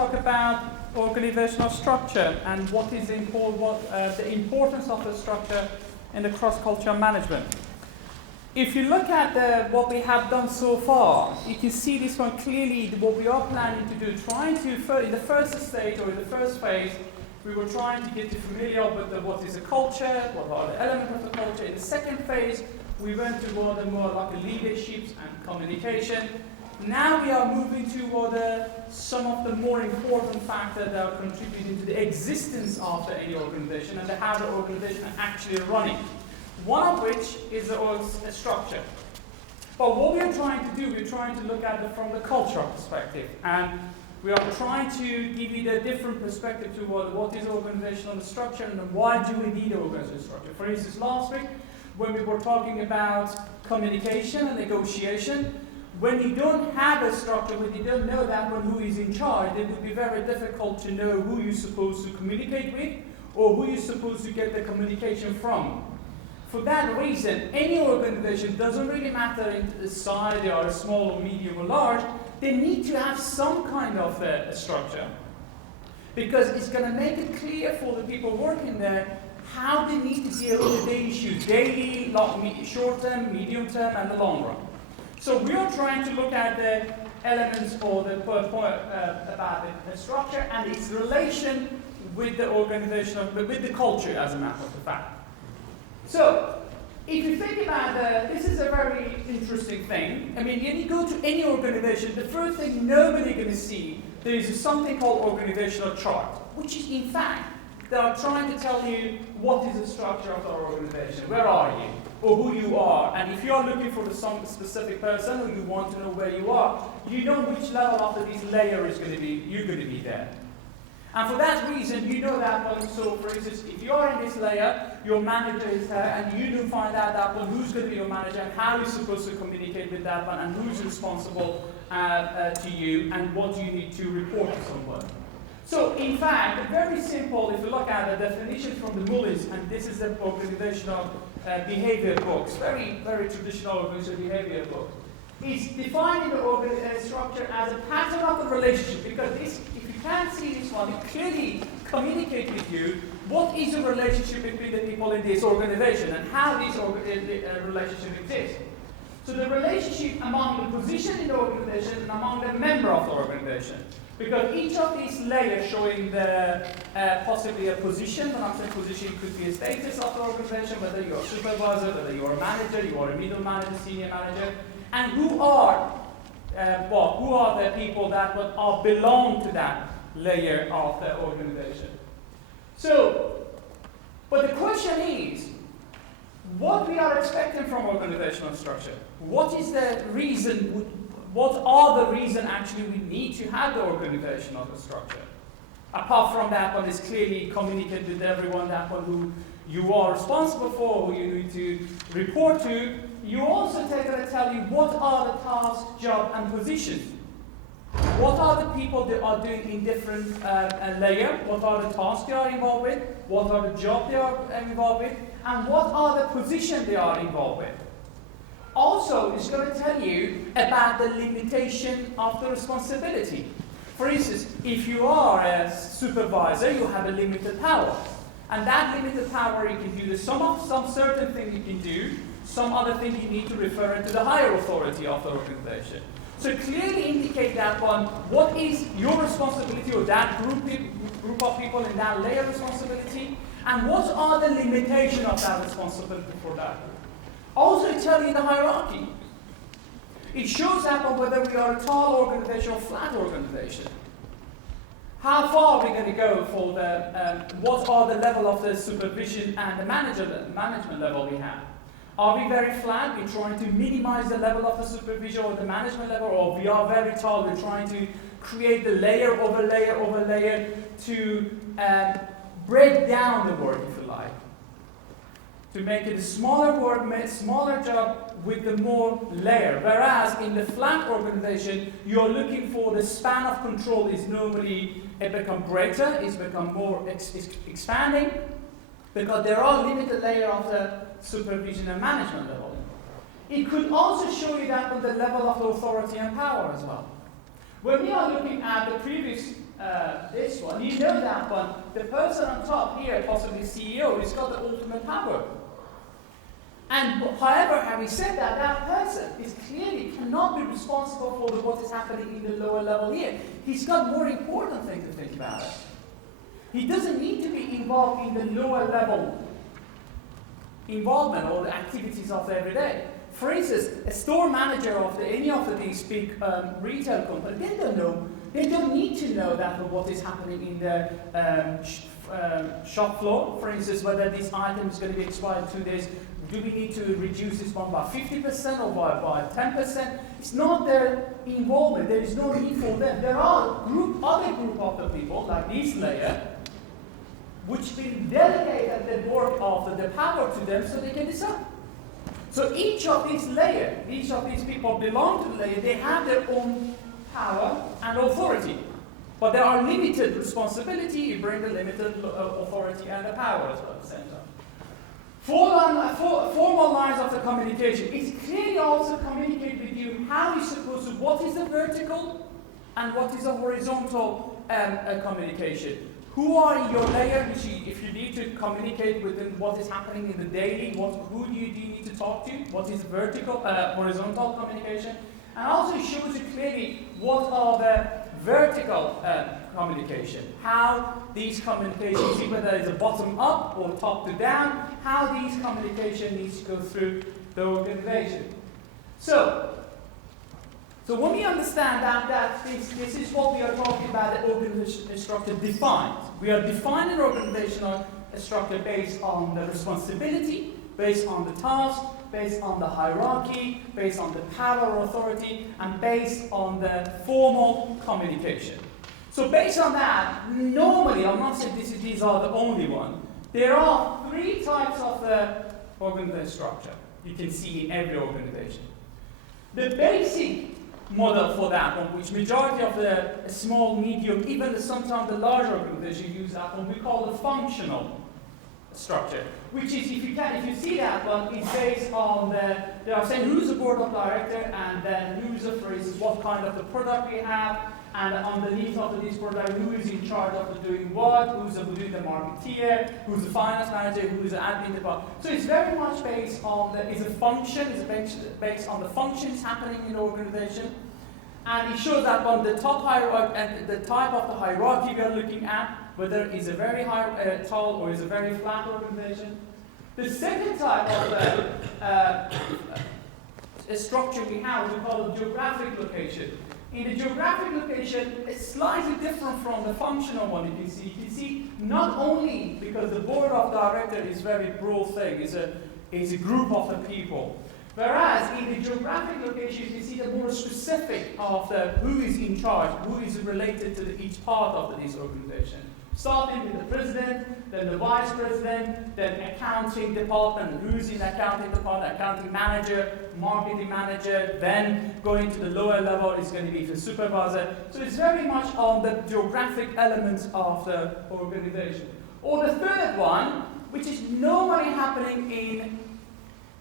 talk about organizational structure and what is the importance of the structure in the cross-cultural management. If you look at what we have done so far, you can see this one clearly, what we are planning to do, in the first stage or in the first phase, we were trying to get you familiar with what is a culture, what are the elements of the culture. In the second phase, we went toward more like leaderships and communication. Now we are moving toward some of the more important factors that are contributing to the existence of any organization and how the organization is actually running. One of which is a structure. But what we are trying to do, we're trying to look at it from the cultural perspective. And we are trying to give you the different perspective to what is organizational structure and why do we need organizational structure. For instance, last week, when we were talking about communication and negotiation, when you don't have a structure, when you don't know that one who is in charge, it would be very difficult to know who you're supposed to communicate with or who you're supposed to get the communication from. For that reason, any organization, doesn't really matter in the size, they are small or medium or large, they need to have some kind of a structure. Because it's going to make it clear for the people working there how they need to deal with the issues, daily, short term, medium term, and the long run. So we are trying to look at the elements or the about the structure and its relation with the organizational, with the culture as a matter of fact. So, if you think about this is a very interesting thing. I mean, when you go to any organization, the first thing nobody's going to see, there is something called organizational chart, which is in fact, they are trying to tell you what is the structure of our organization, where are you, or who you are. And if you are looking for some specific person, or you want to know where you are, you know which level of this layer is going to be, you're going to be there. And for that reason, you know that one. So, for instance, if you are in this layer, your manager is there, and you do find out that one, who's going to be your manager, and how you're supposed to communicate with that one, and who's responsible to you, and what do you need to report to someone. So, in fact, very simple, if you look at the definition from the Mullins, and this is the organizational behavior books, very, very traditional organizational behavior book, it's defining the structure as a pattern of the relationship, because this, can't see this one, it clearly communicates with you what is the relationship between the people in this organization and how this relationship exists. So the relationship among the position in the organization and among the member of the organization. Because each of these layers showing the possibly a position, when I'm saying position, it could be a status of the organization, whether you're a supervisor, whether you're a manager, you are a middle manager, senior manager, and who are the people that belong to that layer of the organization. So, but the question is, what we are expecting from organizational structure? What is the reason, what are the reasons actually we need to have the organizational structure? Apart from that one is clearly communicate with everyone, that one who you are responsible for, who you need to report to, you also going to tell you what are the tasks, job, and positions. What are the people that are doing in different layers? What are the tasks they are involved with? What are the jobs they are involved with? And what are the positions they are involved with? Also, it's going to tell you about the limitation of the responsibility. For instance, if you are a supervisor, you have a limited power. And that limited power, you can do some certain thing you can do, some other thing you need to refer it to the higher authority of the organization. So clearly indicate that one, what is your responsibility or that group of people in that layer responsibility, and what are the limitations of that responsibility for that group. Also tell you the hierarchy. It shows that on whether we are a tall organization or flat organization. How far are we going to go for what are the level of the supervision and the management level we have? Are we very flat? We're trying to minimize the level of the supervision or the management level, or we are very tall, we're trying to create the layer over layer over layer to break down the work, if you like. To make it a smaller work, smaller job with the more layer. Whereas in the flat organization, you're looking for the span of control is normally, it become greater, it's become more expanding, because there are limited layers of the supervision and management level. It could also show you that on the level of authority and power as well. When we are looking at the previous this one, you know that one, the person on top here, possibly CEO, has got the ultimate power. And however, having said that, that person is clearly cannot be responsible for what is happening in the lower level here. He's got more important things to think about it. He doesn't need to be involved in the lower level involvement or the activities of the everyday. For instance, a store manager of any of these big retail companies, they don't need to know that what is happening in the shop floor. For instance, whether this item is going to be expired in 2 days, do we need to reduce this one by 50% or by 10%? It's not their involvement. There is no need for them. There are other group of the people, like this layer, which will delegate the work of the power to them so they can decide. So each of these layers, each of these people belong to the layer, they have their own power and authority. But there are limited responsibility, you bring the limited authority and the power as well at the same time. Formal lines of the communication. It clearly also communicates with you how you're supposed to, what is the vertical and what is the horizontal communication. Who are in your layer, which if you need to communicate with them what is happening in the daily, who do you need to talk to, what is vertical, horizontal communication, and also it shows you clearly what are the vertical communication, how these communications, see whether it's a bottom up or top to down, how these communication needs to go through the organization. So when we understand that this is what we are talking about, the organizational structure defined. We are defining organizational structure based on the responsibility, based on the task, based on the hierarchy, based on the power or authority, and based on the formal communication. So based on that, normally, I'm not saying these are the only one, there are 3 types of the organizational structure you can see in every organization. The basic model for that one, which majority of the small, medium, even sometimes the larger organizations use that one, we call the functional structure, which is, if you see that one, is based on they are saying who's the board of director, and then who's the, for instance, what kind of the product we have, and underneath of this product, who is in charge of doing what, who's doing the marketeer, who's the finance manager, who's the admin department. So it's very much based on it's based on the functions happening in the organization. And it shows that on the top hierarchy and the type of the hierarchy we are looking at, whether it's a very high, tall or is a very flat organization. The second type of structure we have, we call it geographic location. In the geographic location, it's slightly different from the functional one. You can see not only because the board of directors is very broad thing, it's a group of the people. Whereas in the geographic location, you see the more specific of who is in charge, who is related to each part of this organization. Starting with the president, then the vice president, then accounting department, who's in accounting department, accounting manager, marketing manager, then going to the lower level is going to be the supervisor. So it's very much on the geographic elements of the organization. Or the third one, which is normally happening in,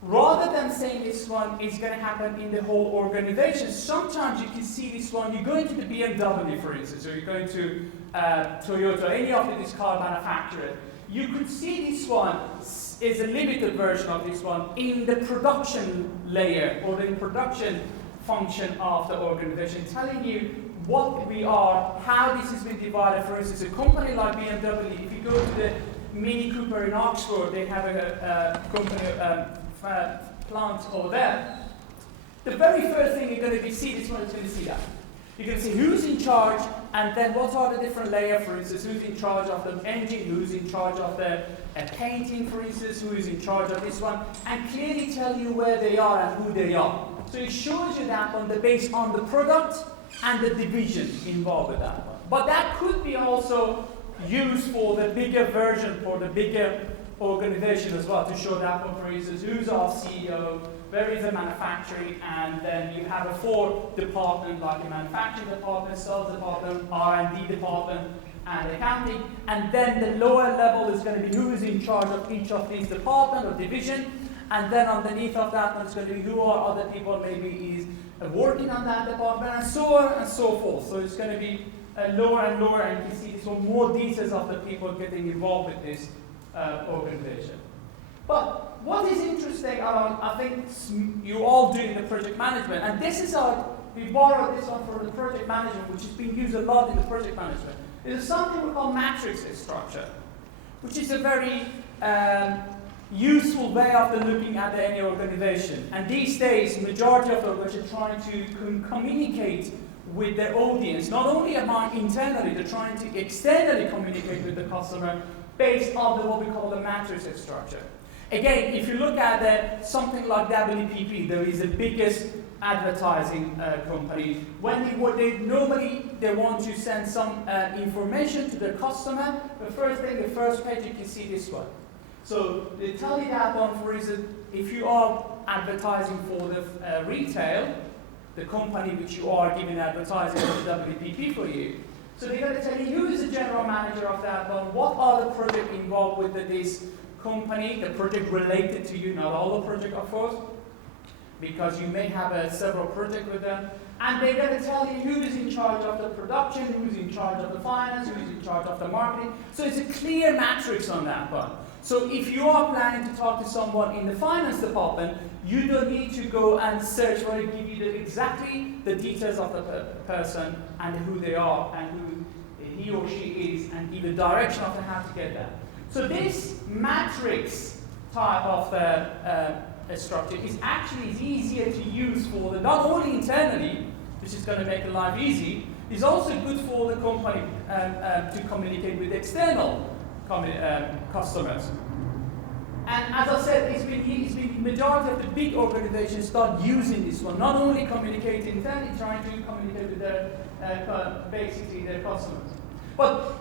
rather than saying this one is going to happen in the whole organization, sometimes you can see this one, you're going to the BMW, for instance, or you're going to Toyota, any of these car manufacturers. You could see this one is a limited version of this one in the production layer or the production function of the organization, telling you what we are, how this has been divided. For instance, a company like BMW, if you go to the Mini Cooper in Oxford, they have a company plant over there. The very first thing you're going to see, this one is going to see that. You're going to see who's in charge, and then what are the different layers, for instance, who's in charge of the engine, who's in charge of the painting, for instance, who is in charge of this one, and clearly tell you where they are and who they are. So it shows you that on based on the product and the division involved with that one. But that could be also used for the bigger version, for the bigger organization as well, to show that one, for instance, who's our CEO, where is the manufacturing, and then you have a 4 department like a manufacturing department, sales department, R&D department, and accounting, and then the lower level is going to be who is in charge of each of these department or division, and then underneath of that one is going to be who are other people maybe is working on that department, and so on and so forth. So it's going to be lower and lower, and you can see this one, more details of the people getting involved with this organization. But what is interesting around, I think you all do in the project management, and this is we borrowed this one from the project management, which is being used a lot in the project management. There's something we call matrix structure, which is a very useful way of looking at any organization. And these days, majority of the organizations are trying to communicate with their audience, not only internally, they're trying to externally communicate with the customer based on what we call the matrix structure. Again, if you look at something like WPP, there is the biggest advertising company. When they want to send some information to their customer, the first page you can see this one. So they tell you that one, for instance, if you are advertising for the retail, the company which you are giving advertising for the WPP for you. So they're going to tell you who is the general manager of that one, what are the projects involved with this company, the project related to you, not all the project of course, because you may have several projects with them, and they're going to tell you who is in charge of the production, who is in charge of the finance, who is in charge of the marketing. So it's a clear matrix on that one. So if you are planning to talk to someone in the finance department, you don't need to go and search for it, give you exactly the details of the person and who they are and who he or she is, and give a direction of how to get there. So this matrix type of structure is actually easier to use for not only internally, which is going to make life easy, is also good for the company to communicate with external customers. And as I said, it's been majority of the big organizations start using this one, not only communicating internally, trying to communicate with their basically their customers. But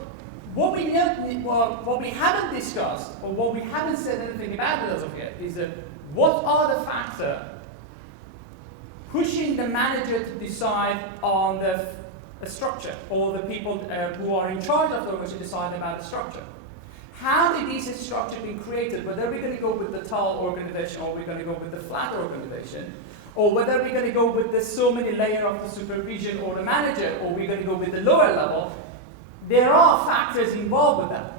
what we haven't discussed, or what we haven't said anything about it as of yet, is that what are the factors pushing the manager to decide on the structure, or the people who are in charge of the organization decide about the structure? How did this structure be created? Whether we're going to go with the tall organization, or we're going to go with the flat organization, or whether we're going to go with the so many layers of the supervision or the manager, or we're going to go with the lower level, there are factors involved with that.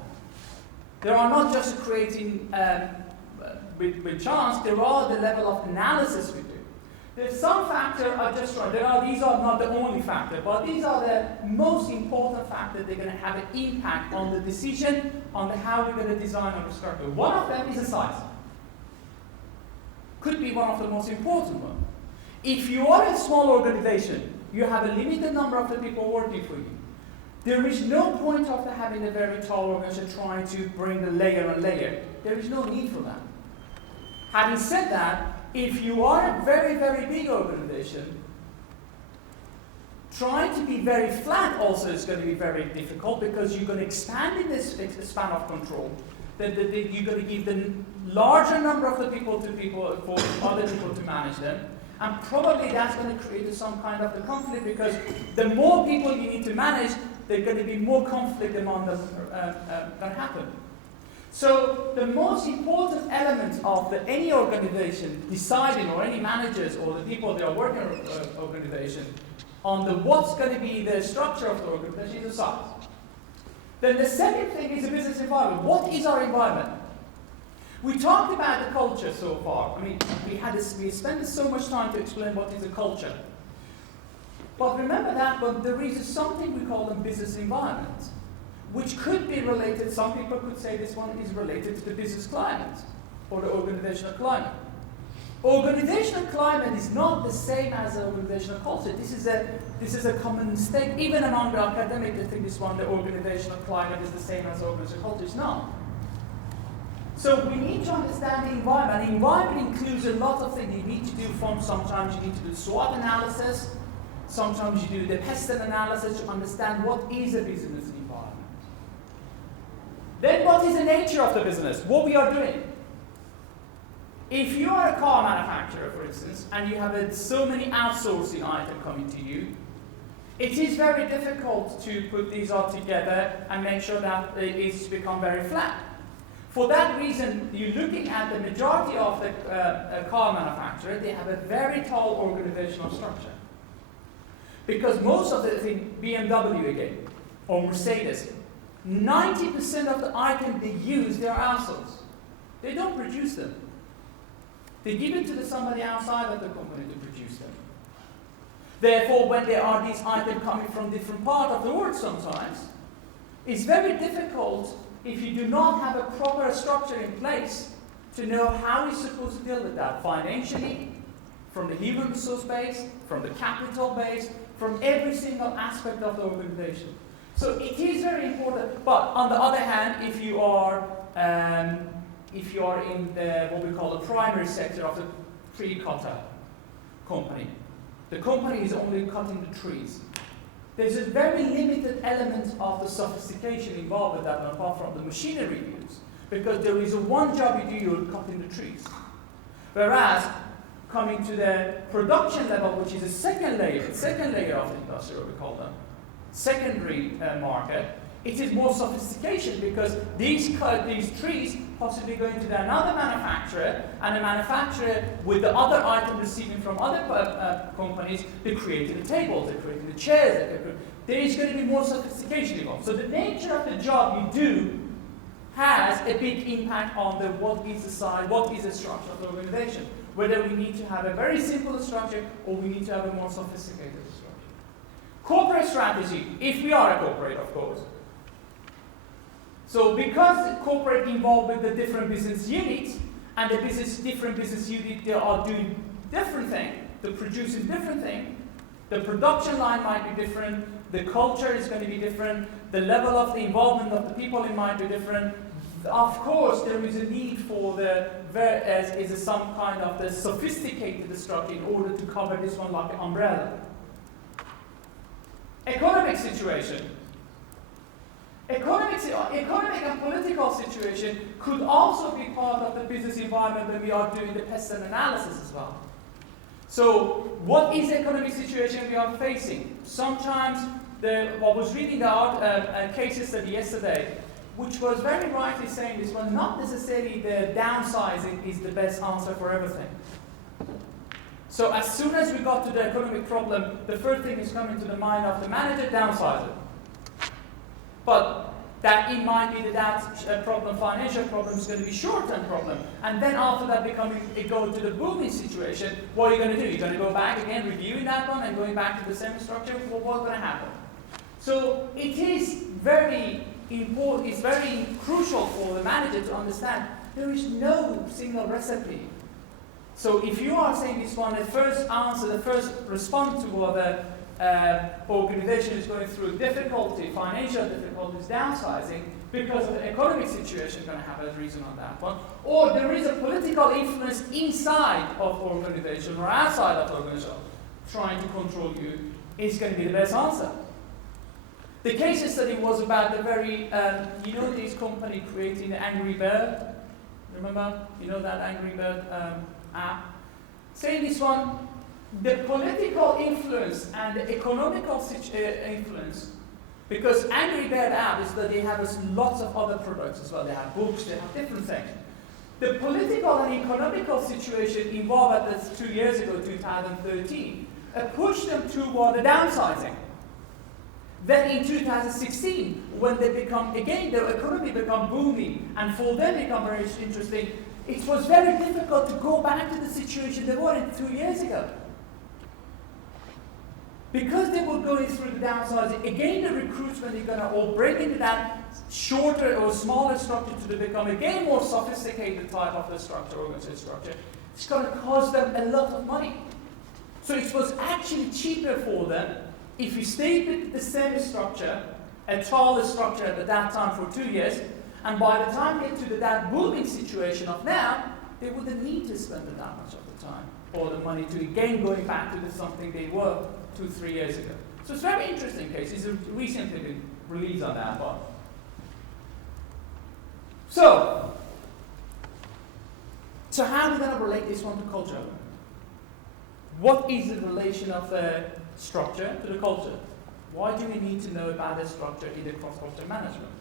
There are not just creating with chance, there are the level of analysis we do. There's some factors are just right. These are not the only factor, but these are the most important factors. They're going to have an impact on the decision on how we're going to design our structure. One of them is the size. Could be one of the most important ones. If you are a small organization, you have a limited number of the people working for you. There is no point of having a very tall organization trying to bring the layer on layer. There is no need for that. Having said that, if you are a very, very big organization, trying to be very flat also is going to be very difficult, because you're going to expand in this span of control. You're going to give the larger number of the people for other people to manage them. And probably that's going to create some kind of a conflict, because the more people you need to manage, there's going to be more conflict among them going to happen. So the most important element of any organization deciding, or any managers or the people that are working in an organization, on what's going to be the structure of the organization is the size. Then the second thing is the business environment. What is our environment? We talked about the culture so far. I mean, we spent so much time to explain what is a culture. But remember that, but there is something we call the business environment, which could be related. Some people could say this one is related to the business climate or the organizational climate. Organizational climate is not the same as organizational culture. This is a common mistake. Even among the academic, they think this one, the organizational climate, is the same as organizational culture. It's not. So we need to understand the environment. The environment includes a lot of things you need to do. Sometimes you need to do SWOT analysis. Sometimes you do the PESTEL analysis to understand what is a business environment. Then what is the nature of the business? What we are doing? If you are a car manufacturer, for instance, and you have so many outsourcing items coming to you, it is very difficult to put these all together and make sure that it's become very flat. For that reason, you're looking at the majority of the car manufacturer, they have a very tall organizational structure. Because most of the thing, BMW again, or Mercedes, 90% of the items they use, they are outsourced. They don't produce them. They give it to somebody outside of the company to produce them. Therefore, when there are these items coming from different parts of the world sometimes, it's very difficult if you do not have a proper structure in place to know how you're supposed to deal with that financially, from the human resource base, from the capital base, from every single aspect of the organization. So it is very important. But on the other hand, if you are in the what we call the primary sector of the tree cutter company, the company is only cutting the trees. There's a very limited element of the sophistication involved with that, apart from the machinery use, because there is one job you do, you're cutting the trees. Whereas, coming to the production level, which is a second layer of the industry, what we call them, secondary market, it is more sophistication because these trees possibly going to another manufacturer, and the manufacturer with the other item receiving from other companies, they're creating the tables, they're creating the chairs, there is going to be more sophistication involved. So the nature of the job you do has a big impact on what is the size, what is the structure of the organization. Whether we need to have a very simple structure or we need to have a more sophisticated structure. Corporate strategy, if we are a corporate, of course. So because the corporate involved with the different business units, and the different business units, they are doing different things, they're producing different things, the production line might be different, the culture is going to be different, the level of the involvement of the people it might be different. Of course, there is a need for some kind of the sophisticated structure in order to cover this one like an umbrella. Economic situation. Economic and political situation could also be part of the business environment when we are doing the pest analysis as well. So, what is the economic situation we are facing? Sometimes, I was reading the case study yesterday, which was very rightly saying this one, not necessarily the downsizing is the best answer for everything. So as soon as we got to the economic problem, the first thing is coming to the mind of the manager, downsize it. But that it might be that problem, financial problem, is going to be short-term problem. And then after that it goes to the booming situation, what are you going to do? You're going to go back again, reviewing that one, and going back to the same structure? Well, what's going to happen? So it is very important, it's very crucial for the manager to understand there is no single recipe. So if you are saying this one, the first answer, the first response to what the organization is going through difficulty, financial difficulties, downsizing, because of the economic situation going to have a reason on that one, or there is a political influence inside of organization or outside of the organization trying to control you, is going to be the best answer. The case study was about the very, this company creating the Angry Bird. Remember? You know that Angry Bird app? Saying this one, the political influence and the economical influence, because Angry Bird app is that they have lots of other products as well. They have books, they have different things. The political and economical situation involved at this 2 years ago, 2013, pushed them toward the downsizing. Then in 2016, when they become, again, the economy become booming, and for them become very interesting, it was very difficult to go back to the situation they were in 2 years ago. Because they were going through the downsizing, again the recruitment is going to all break into that shorter or smaller structure to become again more sophisticated type of the structure, organizational structure. It's going to cost them a lot of money. So it was actually cheaper for them if you stayed with the same structure, a taller structure at that time for 2 years, and by the time they get to that booming situation of now, they wouldn't need to spend that much of the time or the money to again going back to something they were 2-3 years ago. So it's a very interesting case. It's recently been released on that one. So how are we going to relate this one to culture? What is the relation of the structure to the culture? Why do we need to know about the structure in the cross-culture management?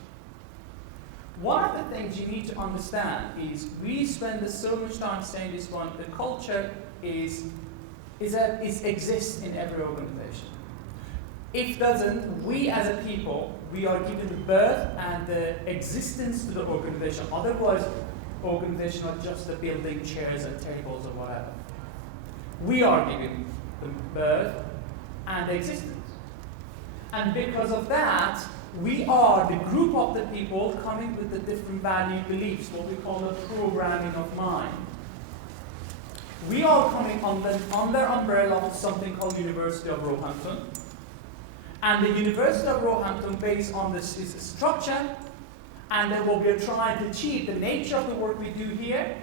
One of the things you need to understand is we spend so much time saying this one, the culture exists in every organization. If doesn't, we as a people, we are given birth and the existence to the organization. Otherwise, organization are just the building, chairs and tables or whatever. We are given the birth and existence. And because of that, we are the group of the people coming with the different value beliefs, what we call the programming of mind. We are coming under umbrella of something called University of Roehampton. And the University of Roehampton, based on this is a structure, and then what we are trying to achieve, the nature of the work we do here,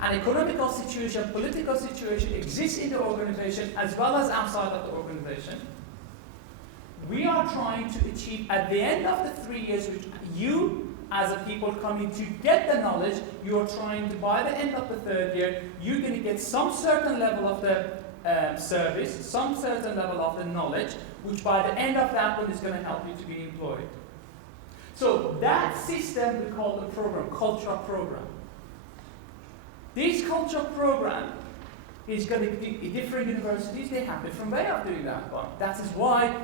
an economical situation, political situation exists in the organization as well as outside of the organization. We are trying to achieve at the end of the 3 years, which you as a people coming to get the knowledge, you are trying to, by the end of the 3rd year, you're going to get some certain level of the service, some certain level of the knowledge, which by the end of that one is going to help you to be employed. So that system we call the program, cultural program. This cultural program is going to be different universities, they have different way of doing that one. That is why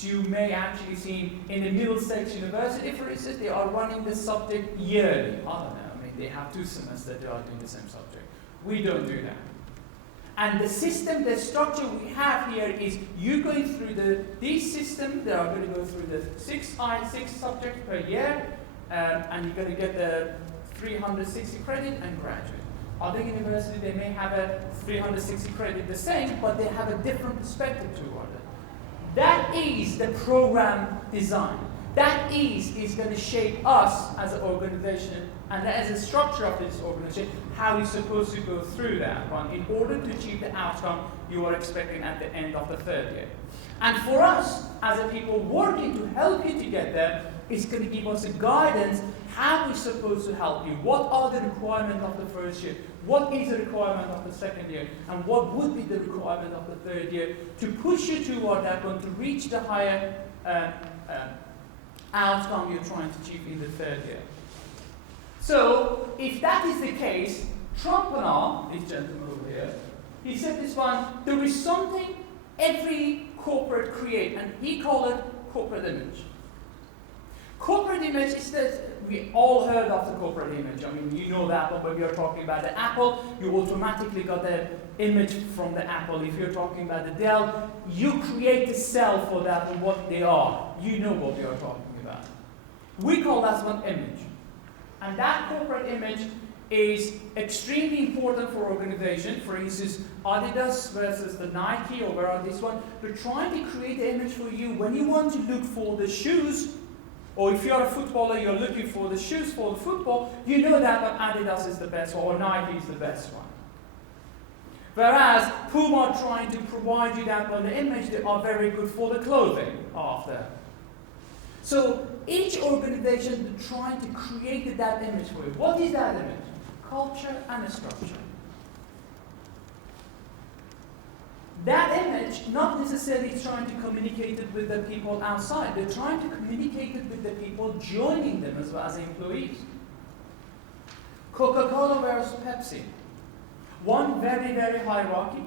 you may actually see in the Middlesex University, for instance, they are running this subject yearly. I don't know, I mean, they have 2 semesters they are doing the same subject. We don't do that. And the system, the structure we have here is you going through these systems, they are going to go through the 6 subjects per year, and you're going to get the 360 credit and graduate. Other universities, they may have a 360 credit the same, but they have a different perspective toward it. That is the program design. That is going to shape us as an organization and as a structure of this organization, how you're supposed to go through that one in order to achieve the outcome you are expecting at the end of the 3rd year. And for us, as a people working to help you to get there, it's going to give us a guidance how we're supposed to help you. What are the requirements of the 1st year? What is the requirement of the 2nd year? And what would be the requirement of the 3rd year to push you toward that one, to reach the higher outcome you're trying to achieve in the 3rd year. So, if that is the case, Trump, this gentleman over here, he said this one, there is something every corporate create, and he called it corporate image. Corporate image is that we all heard of the corporate image. I mean, you know that, but when we are talking about the Apple, you automatically got the image from the Apple. If you're talking about the Dell, you create the cell for that and what they are. You know what we are talking about. We call that one image. And that corporate image is extremely important for organization. For instance, Adidas versus the Nike or where are this one, they're trying to create the image for you. When you want to look for the shoes, or if you're a footballer, you're looking for the shoes for the football, you know that Adidas is the best one, or Nike is the best one. Whereas Puma are trying to provide you that on the image, they are very good for the clothing after. So each organization is trying to create that image for you. What is that image? Culture and a structure. That image, not necessarily trying to communicate it with the people outside, they're trying to communicate it with the people joining them as well as employees. Coca-Cola versus Pepsi. One very, very hierarchy,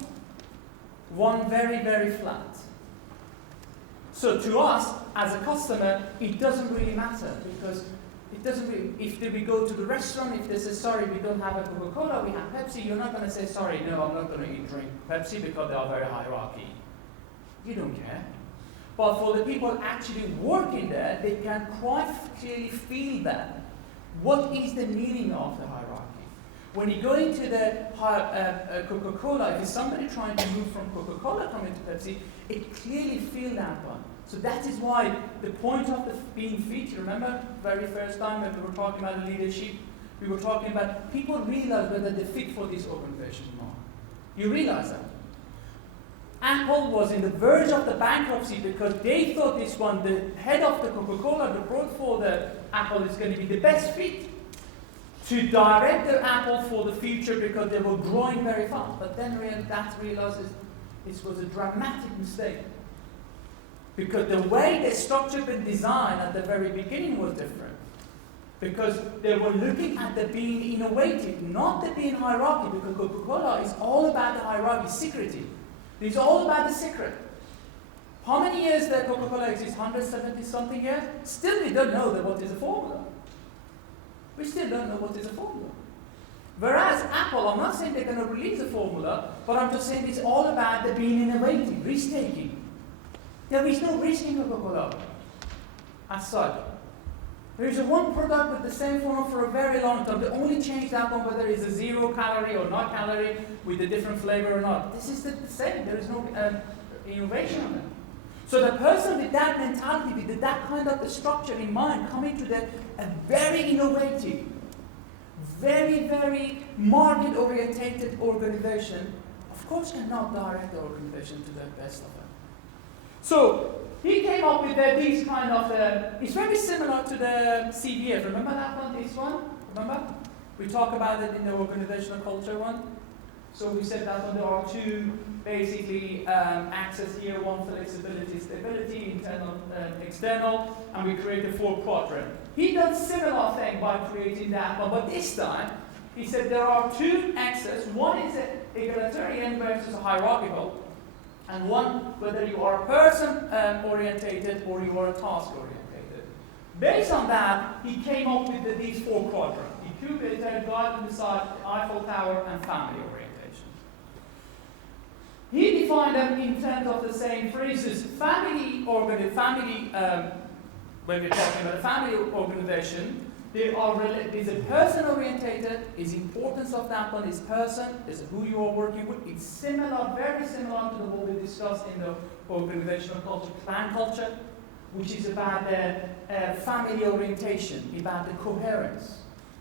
one very, very flat. So to us, as a customer, it doesn't really matter because it doesn't really, if we go to the restaurant, if they say, sorry, we don't have a Coca-Cola, we have Pepsi, you're not going to say, sorry, no, I'm not going to drink Pepsi because they are very hierarchy. You don't care. But for the people actually working there, they can quite clearly feel that. What is the meaning of the hierarchy? When you go into the Coca-Cola, if it's somebody trying to move from Coca-Cola coming to Pepsi, it clearly feels that one. So that is why the point of the being featured, remember very first time when we were talking about leadership, we were talking about people realize whether they fit for this organization or not. You realize that. Apple was in the verge of the bankruptcy because they thought this one, the head of the Coca-Cola, the board for the Apple is going to be the best fit to direct the Apple for the future because they were growing very fast. But then that realizes it was a dramatic mistake. Because the way they structured and designed at the very beginning was different. Because they were looking at the being innovative, not the being hierarchy, because Coca-Cola is all about the hierarchy, secrecy. It's all about the secret. How many years that Coca-Cola exists? 170 something years? Still we don't know what is a formula. We still don't know what is a formula. Whereas Apple, I'm not saying they're going to release a formula, but I'm just saying it's all about the being innovative, risk-taking. There is no risk in Coca-Cola as such. There is one product with the same formula for a very long time. They only change that one whether it's a 0 calorie or not calorie with a different flavor or not. This is the same. There is no innovation on it. So the person with that mentality, with that kind of structure in mind, coming to a very innovative, very, very market-orientated organization, of course cannot direct the organization to the best of it. So he came up with these kind of, it's very similar to the CBF. Remember that one, this one? Remember? We talked about it in the organizational culture one. So we said that there are two basically axes here, one flexibility, stability, internal, external, and we created 4 quadrants. He did a similar thing by creating that one, but this time he said there are 2 axes. One is egalitarian versus hierarchical, and one whether you are person orientated or you are task orientated. Based on that, he came up with these 4 quadrants: incubator, guide and decide, Eiffel Tower, and family orientation. He defined them in terms of the same phrases. When we're talking about a family organization, is a person orientated, is importance of that one is person, is who you are working with. It's similar, very similar to what we discussed in the organizational culture, clan culture, which is about the family orientation, about the coherence,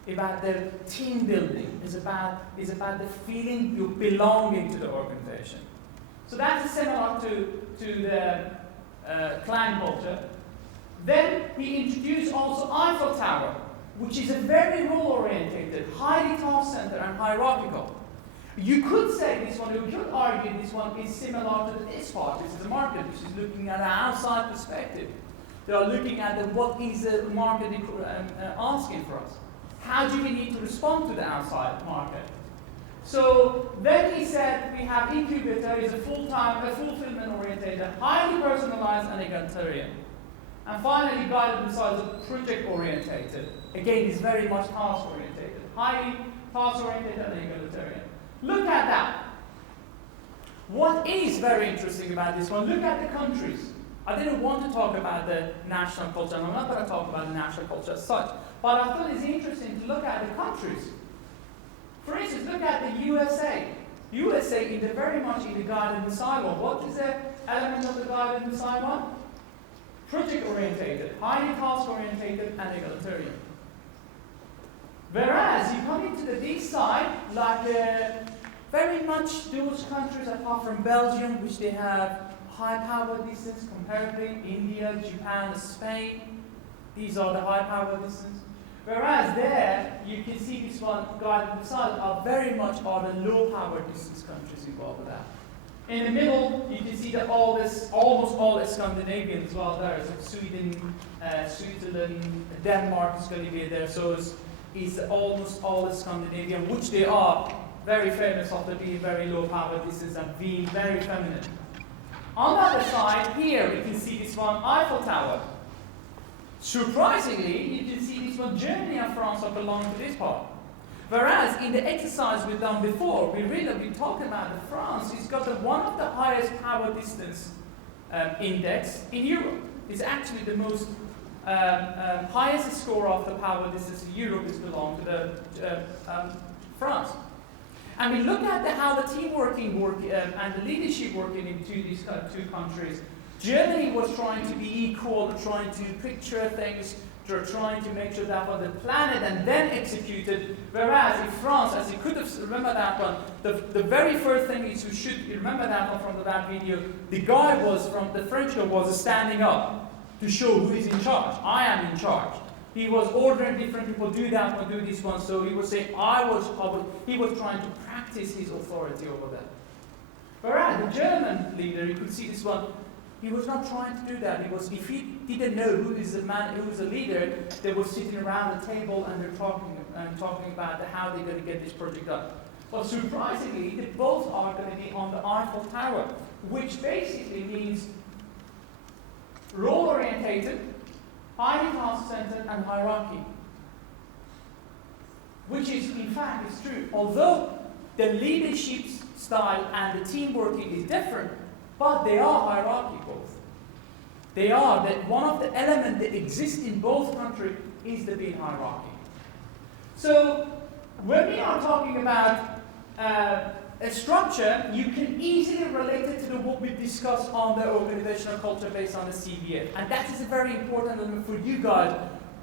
about the team building, is about the feeling you belonging to the organization. So that's similar to the clan culture. Then he introduced also Eiffel Tower, which is a very role-oriented, highly task-centered and hierarchical. You could say this one, you could argue this one is similar to this part. This is the market, which is looking at an outside perspective. They are looking at what is the market asking for us. How do we need to respond to the outside market? So then he said we have incubator is a fulfillment-oriented, highly personalized and egalitarian. And finally, guided besides a project-orientated. Again, it's very much task-orientated, highly task-oriented and egalitarian. Look at that. What is very interesting about this one, look at the countries. I didn't want to talk about the national culture, and I'm not going to talk about the national culture as such, but I thought it's interesting to look at the countries. For instance, look at the USA. USA is very much in the guide and decide one. What is the element of the guide and decide one? Project-orientated, highly task-orientated, and egalitarian. Whereas you come into the D side, like very much those countries apart from Belgium, which they have high power distance comparatively, India, Japan, Spain. These are the high power distance. Whereas there, you can see this one guided beside are very much are the low power distance countries involved with that. In the middle, you can see that almost all the Scandinavian as well there. So Sweden, Switzerland, Denmark is going to be there. So it's almost all the Scandinavian, which they are very famous of being very low power distance and being very feminine. On the other side, here you can see this one Eiffel Tower. Surprisingly, you can see this one Germany and France are belong to this part. Whereas in the exercise we've done before, we talked about that France has got one of the highest power distance index in Europe. It's actually the most highest score of the power distance in Europe is belong to France. And we look at how the team working and the leadership working into these 2 countries. Germany was trying to be equal, trying to picture things, trying to make sure that was the planet and then executed. Whereas in France, as you could have remember that one, the very first thing is you should remember that one from that video. The guy was from the French guy was standing up to show who is in charge. I am in charge. He was ordering different people do that one, do this one. So he was saying he was trying to practice his authority over them. Whereas the German leader, you could see this one. He was not trying to do that. If he didn't know who is the man, who is the leader, they were sitting around the table and they're talking about how they're going to get this project done. But surprisingly, they both are going to be on the Eiffel Tower, which basically means role-orientated, highly task-centered, and hierarchy. Which is, in fact, is true. Although the leadership style and the team working is different, but they are hierarchical. They are that one of the elements that exist in both countries is the being hierarchy. So when we are talking about a structure, you can easily relate it to what we discussed on the organizational culture based on the CBF. And that is a very important element for you guys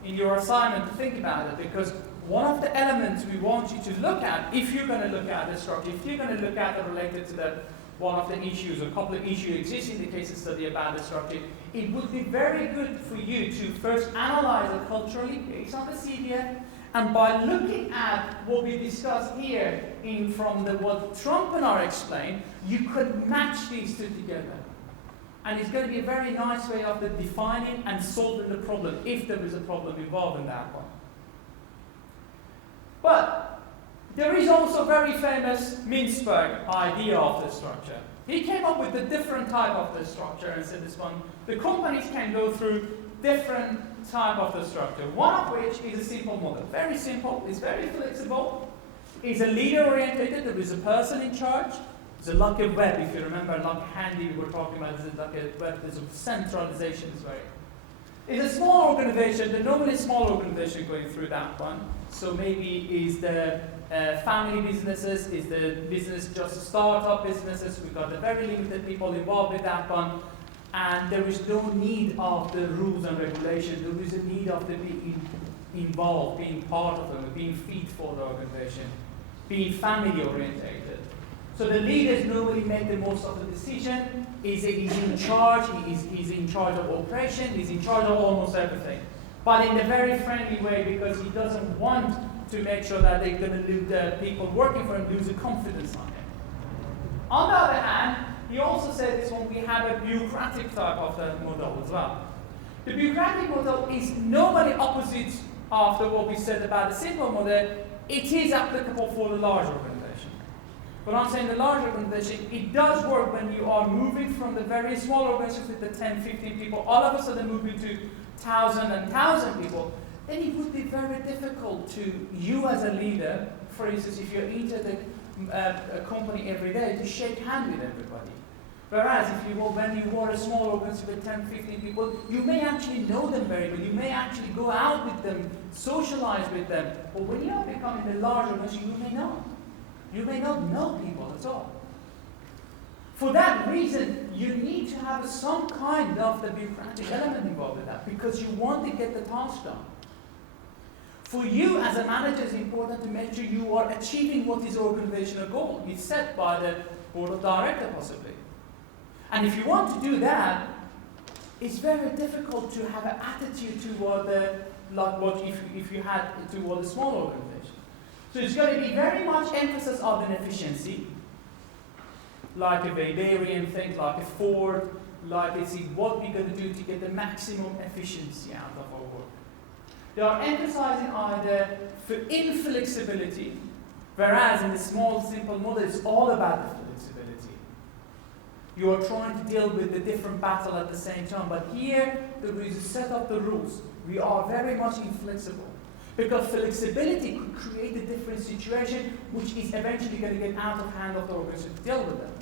in your assignment to think about it, because one of the elements we want you to look at, if you're going to look at the structure, if you're going to look at it related to the one of the issues, or a couple of issues exist in the case study about the structure, it would be very good for you to first analyze it culturally based on the CBF, and by looking at what we discussed here from what Trump and I explained, you could match these two together. And it's going to be a very nice way of defining and solving the problem, if there is a problem involved in that one. But there is also a very famous Mintzberg idea of the structure. He came up with a different type of the structure and said this one, the companies can go through different type of the structure, one of which is a simple model. Very simple, it's very flexible, it's a leader-oriented, there is a person in charge. It's like a web, if you remember, like Handy we were talking about, it's like a web, there's a centralization is very. It's a small organization, the normally small organization going through that one. So maybe is the family businesses, is the business just startup businesses, we've got the very limited people involved with that one, and there is no need of the rules and regulations, there is a need of the being involved, being part of them, being feet for the organization, being family orientated. So the leaders normally make the most of the decision, he's in charge, he's in charge of operation, he's in charge of almost everything. But in a very friendly way, because he doesn't want to make sure that they're going to lose the people working for him lose the confidence on him. On the other hand, he also said this one, we have a bureaucratic type of the model as well. The bureaucratic model is normally opposite of what we said about the simple model. It is applicable for the large organization. But I'm saying the large organization, it does work when you are moving from the very small organization with the 10, 15 people, all of a sudden moving to 1,000 and 1,000 people, then it would be very difficult to, you as a leader, for instance, if you're into a company every day, to shake hands with everybody. Whereas if you were, when you were a small organization with 10, 15 people, you may actually know them very well, you may actually go out with them, socialize with them, but when you are becoming a large organization, you may not. You may not know people at all. For that reason, you need to have some kind of the bureaucratic element involved with that, because you want to get the task done. For you as a manager, it's important to make sure you are achieving what is organizational goal. It's set by the board of directors possibly. And if you want to do that, it's very difficult to have an attitude toward if you had toward a small organization. So it's going to be very much emphasis on an efficiency, like a Weberian thing, like a Ford, like it's what we're going to do to get the maximum efficiency out of our work. They are emphasizing either for inflexibility, whereas in the small, simple model, it's all about the flexibility. You are trying to deal with the different battle at the same time, but here, there is a set of the rules. We are very much inflexible. Because flexibility could create a different situation, which is eventually going to get out of hand of the organization to deal with them.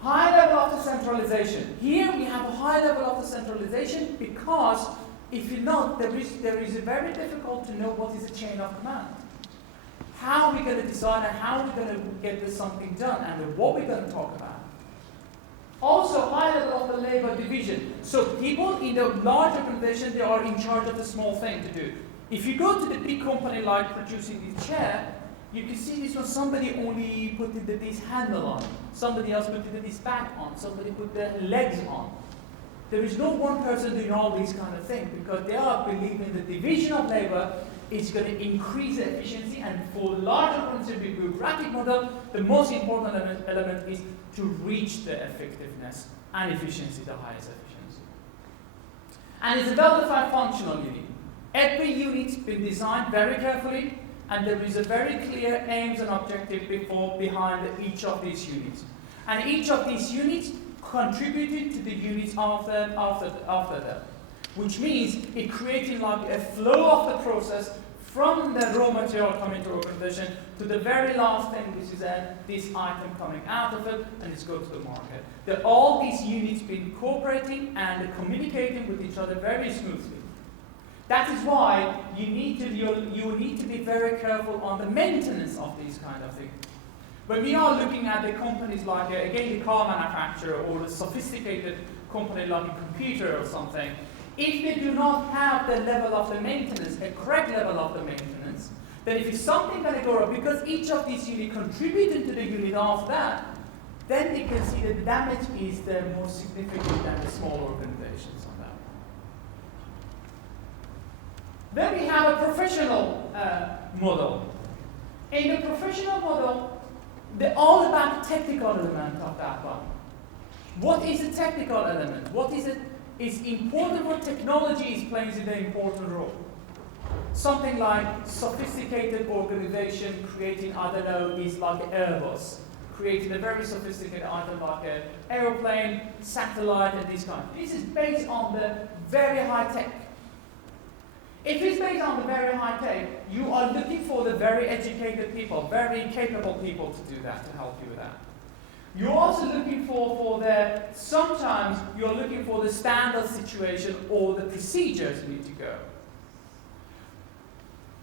High level of the centralization. Here we have a high level of the centralization because if you note, there is a very difficult to know what is a chain of command. How are we going to decide and how are we going to get this something done and what we're going to talk about. Also, high level of the labor division. So people in the large organization, they are in charge of the small thing to do. If you go to the big company like producing this chair, you can see this one, somebody only put this handle on, somebody else put this back on, somebody put the legs on. There is no one person doing all these kind of things because they are believing the division of labor is going to increase the efficiency, and for larger organizations, the bureaucratic model, the most important element is to reach the effectiveness and efficiency, the highest efficiency. And it's a well-defined functional unit. Every unit's been designed very carefully, and there is a very clear aims and objective behind each of these units. And each of these units contributing to the units after them, which means it creating like a flow of the process from the raw material coming to organization to the very last thing, which is this item coming out of it and it's going to the market. That all these units been cooperating and communicating with each other very smoothly. That is why you need to be very careful on the maintenance of these kind of things. When we are looking at the companies like, again, the car manufacturer or a sophisticated company like a computer or something, if they do not have the level of the maintenance, a correct level of the maintenance, then if it's something going to go wrong, because each of these units contributing to the unit after that, then you can see that the damage is the more significant than the small organizations on that. Then we have a professional model. In the professional model, they're all about the technical element of that one. What is the technical element? What is it? Is important what technology plays an important role. Something like sophisticated organization creating, I don't know, is like Airbus, creating a very sophisticated item like an aeroplane, satellite, and these kind. This is based on the very high tech. If it's based on the very high tech, you are looking for the very educated people, very capable people to do that, to help you with that. You're also looking sometimes you're looking for the standard situation or the procedures need to go.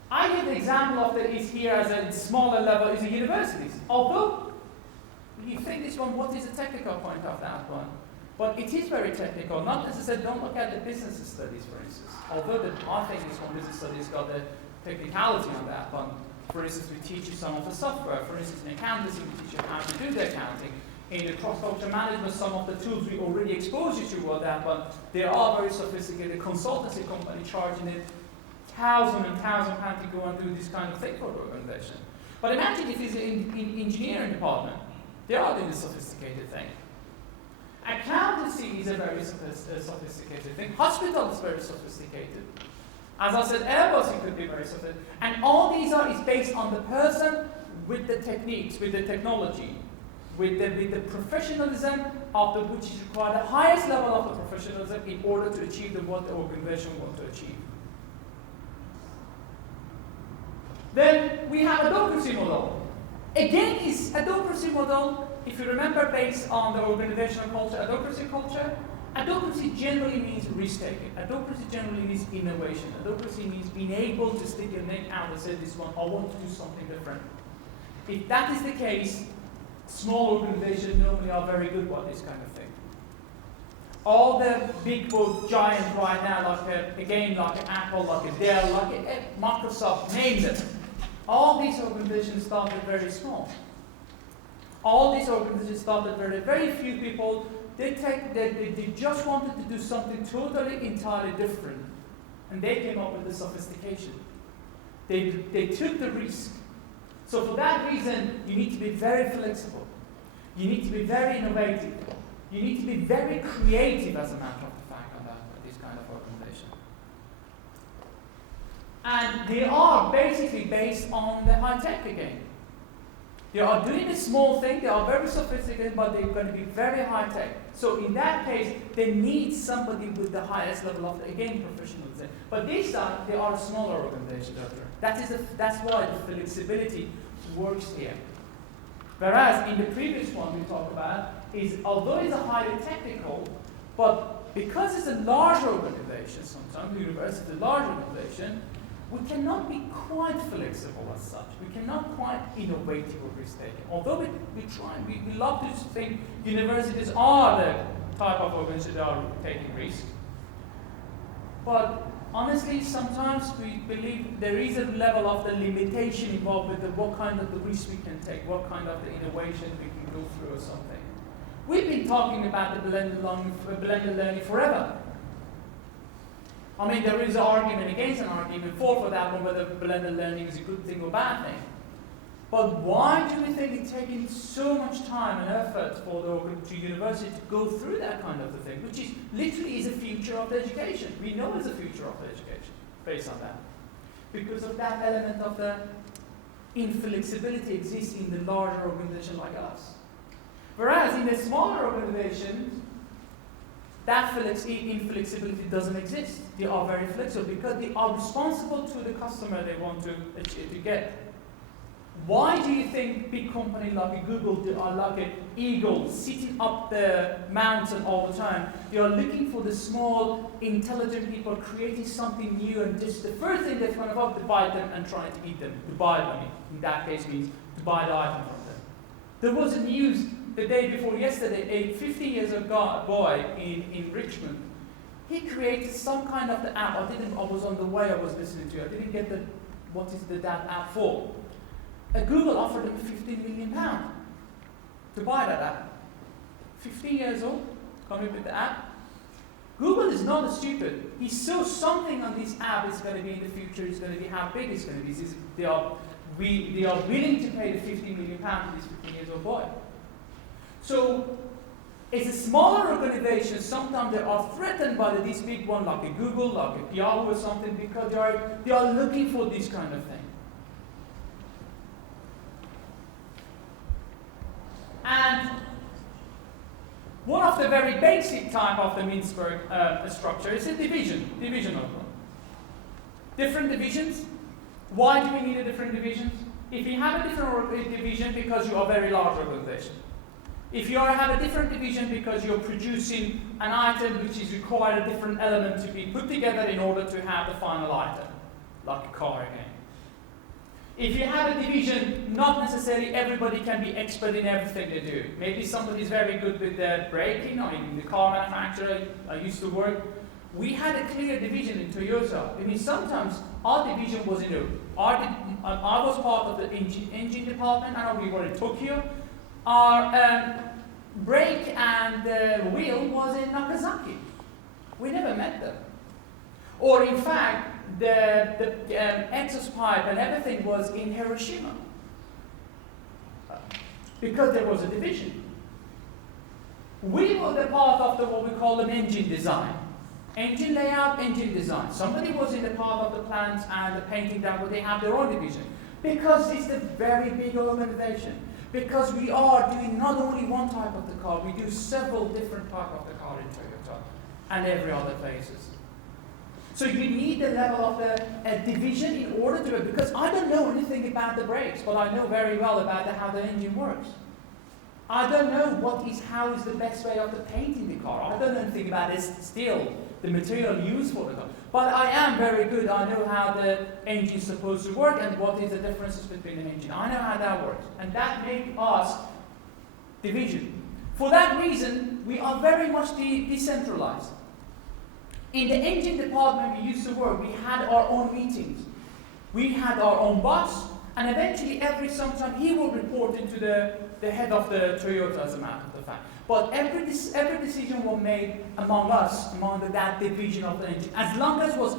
I give the example of that is here as a smaller level is the universities. Although you think this one, what is the technical point of that one? But it is very technical. Not as I said, don't look at the business studies, for instance. Although I think this one business studies got the technicality on that one. For instance, we teach you some of the software. For instance, in accountancy, we teach you how to do the accounting. In the cross-culture management, some of the tools we already exposed you to were that, but they are very sophisticated. Consultancy company charging it £1,000 and £1,000 to go and do this kind of thing for the organization. But imagine if it's in engineering department, they are doing a sophisticated thing. Accountancy is a very sophisticated thing. Hospital is very sophisticated. As I said, Airbus it could be very sophisticated. And all these is based on the person with the techniques, with the technology, with the professionalism of which is required, the highest level of the professionalism in order to achieve what the organization wants to achieve. Then we have a democracy model. Again, is a democracy model, if you remember, based on the organizational culture, advocacy culture. Advocacy generally means risk-taking. Advocacy generally means innovation. Advocacy means being able to stick your neck out and say, this one, I want to do something different. If that is the case, small organizations normally are very good at this kind of thing. All the big giants right now, like Apple, like a Dell, like a Microsoft, name them. All these organizations started very small. All these organizations started very few people. They just wanted to do something totally, entirely different. And they came up with the sophistication. They took the risk. So for that reason, you need to be very flexible. You need to be very innovative. You need to be very creative, as a matter of fact, on this kind of organization. And they are basically based on the high tech again. They are doing a small thing, they are very sophisticated, but they're going to be very high tech. So in that case, they need somebody with the highest level of, professionalism. But this time, they are a smaller organization. That's why the flexibility works here. Whereas in the previous one we talked about, is although it's a highly technical, but because it's a large organization, sometimes the university is a large organization, we cannot be quite flexible as such. We cannot quite innovative or risk-taking. Although we try, we love to think universities are the type of organization that are taking risks. But honestly, sometimes we believe there is a level of the limitation involved with what kind of the risk we can take, what kind of the innovation we can go through or something. We've been talking about the blended learning forever. I mean, there is an argument against an argument for that one, whether blended learning is a good thing or bad thing. But why do we think it's taking so much time and effort for the university to go through that kind of a thing, which is literally is a future of the education. We know it's a future of the education based on that. Because of that element of the inflexibility exists in the larger organization like us. Whereas in a smaller organization, that inflexibility doesn't exist. They are very flexible because they are responsible to the customer they want to get. Why do you think big companies like a Google are like an eagle sitting up the mountain all the time? They are looking for the small, intelligent people creating something new, and just the first thing they're going to buy them and trying to eat them. To buy them, in that case means to buy the item from them. There was a news the day before yesterday, a 15 years old boy in Richmond. He created some kind of the app. I was on the way I was listening to it. I didn't get what is that app for. Google offered him £15 million to buy that app. 15 years old, coming with the app. Google is not stupid. He saw something on this app is going to be in the future, it's going to be how big it's going to be. They are willing to pay the £15 million to this 15 years old boy. So, as a smaller organization, sometimes they are threatened by this big one, like a Google, like a Yahoo or something, because they are looking for this kind of thing. And one of the very basic type of the Mintzberg structure is a divisional one. Different divisions. Why do we need a different divisions? If you have a different division because you are a very large organization. If you have a different division because you're producing an item which is required a different element to be put together in order to have the final item, like a car again. If you have a division, not necessarily everybody can be expert in everything they do. Maybe somebody is very good with the braking, or in the car manufacturer I used to work. We had a clear division in Toyota. I mean, sometimes our division was I was part of the engine department, and we were in Tokyo. Our brake and wheel was in Nagasaki. We never met them. Or in fact, the exhaust pipe and everything was in Hiroshima. Because there was a division. We were the part of what we call an engine design. Engine layout, engine design. Somebody was in the part of the plants and the painting that, but they have their own division. Because it's a very big organization. Because we are doing not only one type of the car, we do several different types of the car in Toyota and every other places. So you need the level of the division in order to do it, because I don't know anything about the brakes, but I know very well about how the engine works. I don't know how is the best way of the painting the car. I don't know anything about the steel, the material used for the car. But I am very good. I know how the engine is supposed to work and what is the differences between the engine. I know how that works. And that makes us division. For that reason, we are very much decentralized. In the engine department we used to work, we had our own meetings. We had our own boss, and eventually sometime he will report into the head of the Toyota, as a matter of fact. But every decision was made among us, among that division of the engine, as long as it was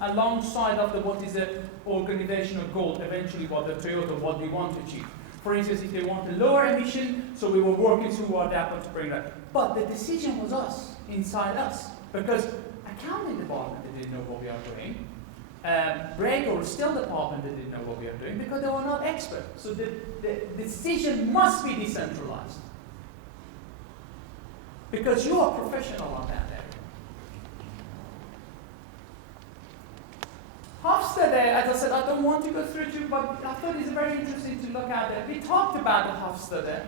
alongside of what is the organizational goal, eventually what the Toyota, what we want to achieve. For instance, if they want a lower emission, so we were working toward that to bring that. But the decision was inside us, because accounting department, they didn't know what we are doing. Brake or steel department, they didn't know what we are doing because they were not experts. So the decision must be decentralized. Because you are professional on that area. Hofstede, as I said, I don't want to go through it, but I thought it's very interesting to look at it. We talked about the Hofstede,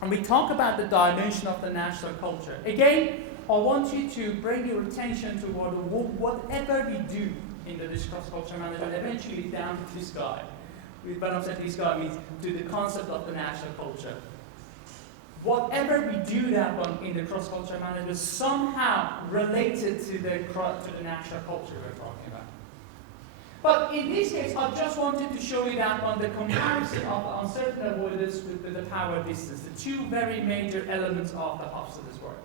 and we talk about the dimension of the national culture. Again, I want you to bring your attention to whatever we do in the cross-culture management, eventually down to this guy. When I said this guy means to the concept of the national culture. Whatever we do that one in the cross-culture management is somehow related to the national culture we're talking about. But in this case, I just wanted to show you that one, the comparison of uncertain avoidance with the power distance, the two very major elements of the Hofstede's work.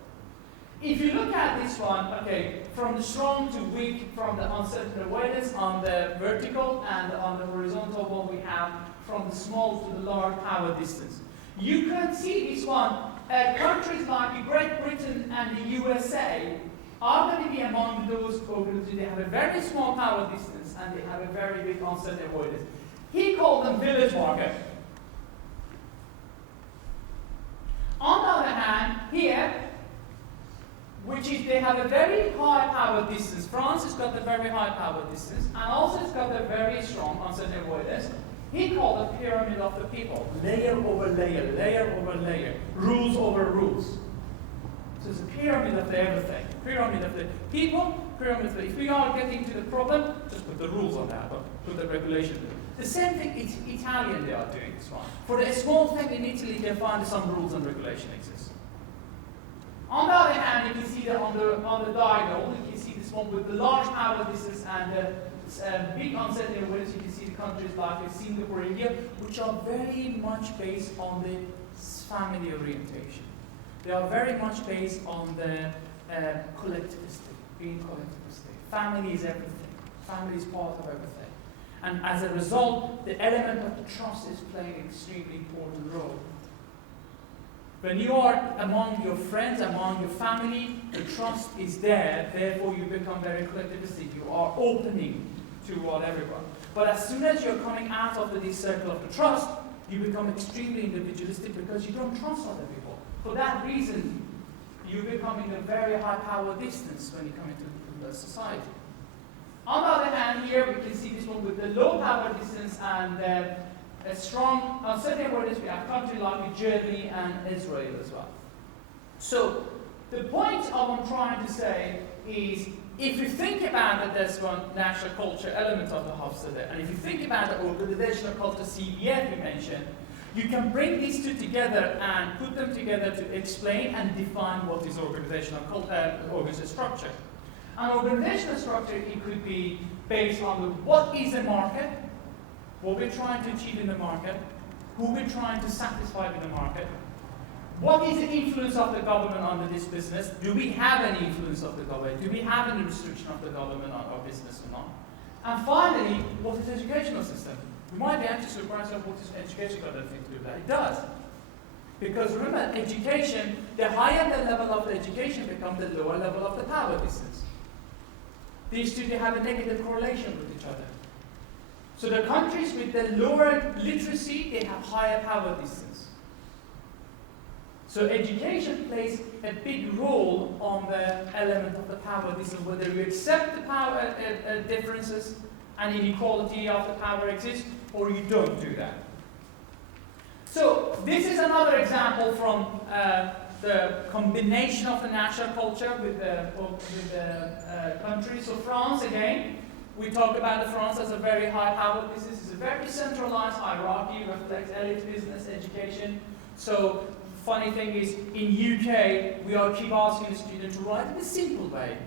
If you look at this one, okay, from the strong to weak, from the uncertain avoidance on the vertical, and on the horizontal one we have from the small to the large power distance. You can see this one, countries like Great Britain and the USA are going to be among those organizations. They have a very small power distance and they have a very big uncertain avoidance. He called them village market. On the other hand, here, which is they have a very high power distance. France has got a very high power distance, and also it's got a very strong uncertainty avoidance. He called it pyramid of the people. Layer over layer, layer over layer, rules over rules. So it's a pyramid of the everything. Pyramid of the people, pyramid of the, if we are getting to the problem, just put the rules on that, but put the regulation there. The same thing, it's Italian they are doing this one. For the small thing in Italy, they find some rules and regulation exist. On the other hand, you can see that on the diagonal, you can see this one with the large power distance and the big uncertainty awareness. You can see the countries like Singapore, India, which are very much based on the family orientation. They are very much based on the collectivistic, being collectivistic. Family is everything. Family is part of everything. And as a result, the element of the trust is playing an extremely important role. When you are among your friends, among your family, the trust is there, therefore you become very collectivistic. You are opening toward everyone. But as soon as you're coming out of this circle of the trust, you become extremely individualistic because you don't trust other people. For that reason, you become in a very high power distance when you come into the society. On the other hand, here we can see this one with the low power distance and a strong uncertainty awareness. We have countries like Germany and Israel as well. So the point of what I'm trying to say is, if you think about that there's one national culture element of the Hofstede, and if you think about the organizational culture CBF we mentioned, you can bring these two together and put them together to explain and define what is organizational structure. An organizational structure, it could be based on what is a market, what we're trying to achieve in the market, who we're trying to satisfy in the market, what is the influence of the government on this business, do we have any influence of the government, do we have any restriction of the government on our business or not, and finally, what is the educational system? You might be actually surprised at what is education got anything to do with that. It does. Because remember, education, the higher the level of the education becomes, the lower level of the power distance. These two, they have a negative correlation with each other. So the countries with the lower literacy, they have higher power distance. So education plays a big role on the element of the power distance, whether you accept the power differences and inequality of the power exists, or you don't do that. So this is another example from the combination of the national culture with the country. So France, again, we talk about France as a very high power. This is a very centralized hierarchy, reflects elite business education. So funny thing is, in UK, we keep asking the student to write in a simple way.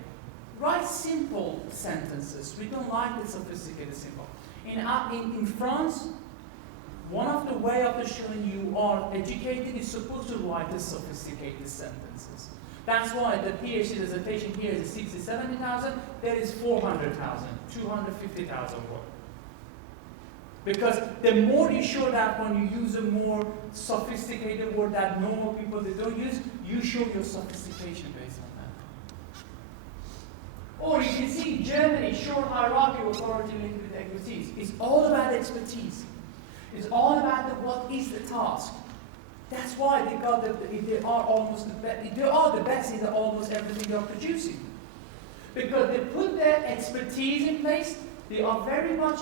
Write simple sentences. We don't like the sophisticated simple. In France, one of the way of showing you are educated is supposed to write the sophisticated sentences. That's why the PhD dissertation here is 60,000, 70,000, there is 400,000, 250,000 words. Because the more you show that when you use a more sophisticated word that normal people they don't use, you show your sophistication based on that. Or you can see Germany, short hierarchy of authority linked with expertise. It's all about expertise. It's all about what is the task. That's why they are the best in almost everything they're producing. Because they put their expertise in place, they are very much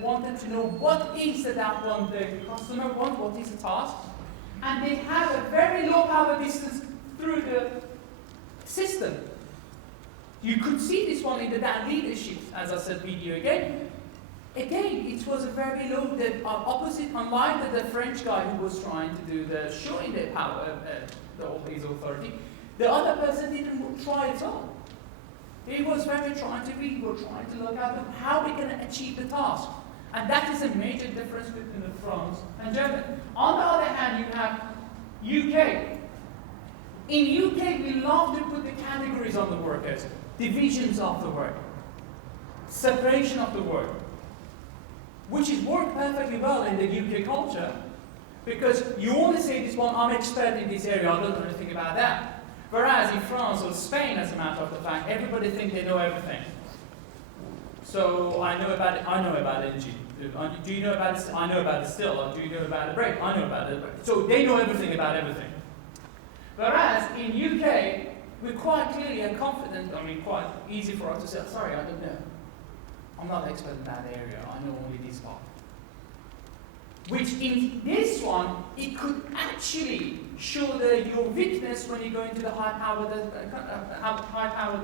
wanted to know what is that the customer wants, what is the task, and they have a very low power distance through the system. You could see this one in the leadership, as I said, video again. Again, it was a very low, the opposite, unlike the French guy who was trying to do the showing their power, his authority. The other person didn't try at all. He was very trying to read, we're trying to look at how we can achieve the task. And that is a major difference between France and Germany. On the other hand, you have UK. In UK, we love to put the categories on the workers, divisions of the work, separation of the work, which is worked perfectly well in the UK culture, because you only say this one, I'm expert in this area, I don't know anything about that. Whereas in France or Spain, as a matter of the fact, everybody thinks they know everything. So I know about energy. Do you know about this? I know about the still. Or do you know about the brake? I know about it. So they know everything about everything. Whereas in UK, we're quite clearly and confident, quite easy for us to say, sorry, I don't know. I'm not expert in that area, I know only this part. Which in this one, it could actually show your weakness when you go into the high-powered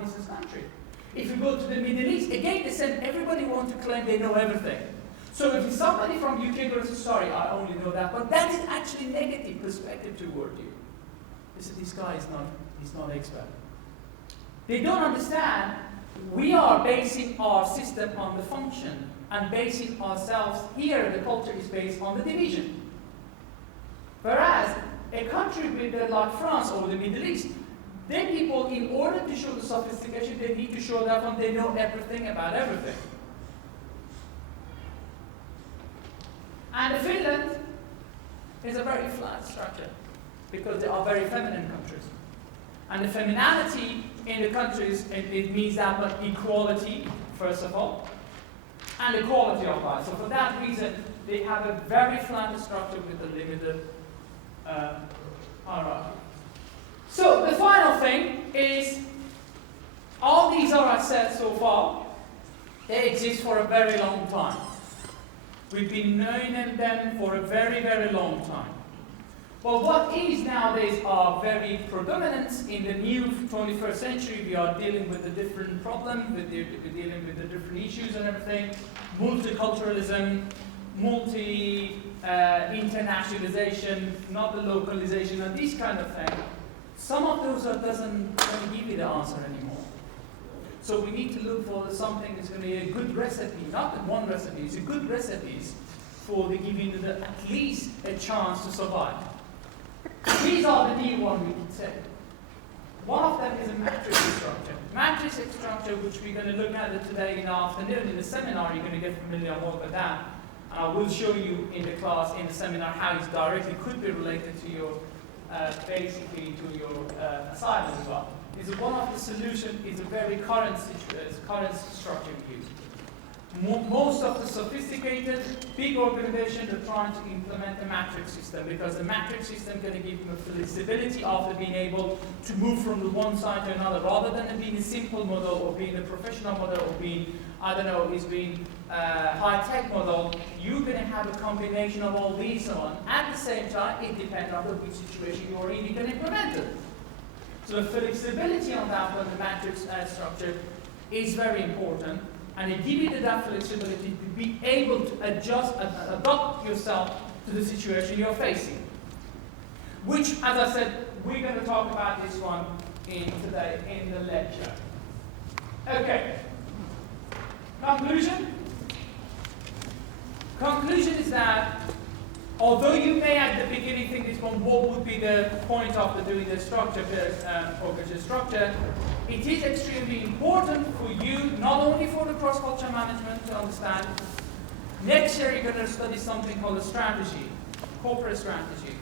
business country. If you go to the Middle East, again, they said everybody wants to claim they know everything. So if somebody from UK goes, sorry, I only know that, but that is actually negative perspective toward you. They said, this guy he's not expert. They don't understand, we are basing our system on the function and basing ourselves here, the culture is based on the division. Whereas a country like France or the Middle East, then people, in order to show the sophistication, they need to show that they know everything about everything. And Finland is a very flat structure because they are very feminine countries. And the femininity in the countries, it means that much equality, first of all, and equality of life. So for that reason, they have a very flat structure with a limited hierarchy. So the final thing is, all these are I said so far, they exist for a very long time. We've been knowing them for a very, very long time. But what is nowadays are very predominant in the new 21st century, we are dealing with a different problem, we're dealing with the different issues and everything, multiculturalism, internationalization, not the localization, and these kind of things. Some of those doesn't give you the answer anymore. So we need to look for something that's going to be a good recipe, not the one recipe, it's a good recipes for giving you at least a chance to survive. These are the new ones we can say. One of them is a matrix structure. Matrix structure, which we're going to look at it today in the afternoon in the seminar, you're going to get familiar more with that. And I will show you in the class, in the seminar, how it directly could be related to your, basically to your assignment as well. Is one of the solutions is a very current structure we use. Most of the sophisticated, big organizations are trying to implement a matrix system because the matrix system is going to give them a flexibility of being able to move from the one side to another, rather than it being a simple model or being a professional model or being, being a high-tech model. You're going to have a combination of all these on. At the same time, it depends on which situation you're in, you can implement it. So the flexibility on that one, the matrix structure, is very important, and it gives you that flexibility to be able to adjust and adapt yourself to the situation you're facing. Which, as I said, we're going to talk about this one today in the lecture. Okay. Conclusion? Conclusion is that although you may at the beginning think this one, what would be the point of doing the structure, organizational structure, it is extremely important for you, not only for the cross-culture management to understand. Next year you're going to study something called a strategy, corporate strategy.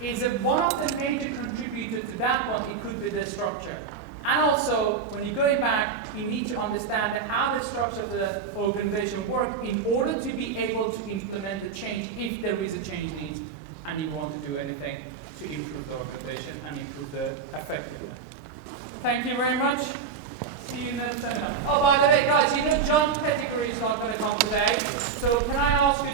Is one of the major contributors to that one, it could be the structure. And also, when you're going back, you need to understand how the structure of the organization works in order to be able to implement the change if there is a change needs and you want to do anything to improve the organization and improve the effectiveness. Thank you very much. See you in the seminar. Oh, by the way, guys, John Pettigrew is not going to come today, so can I ask you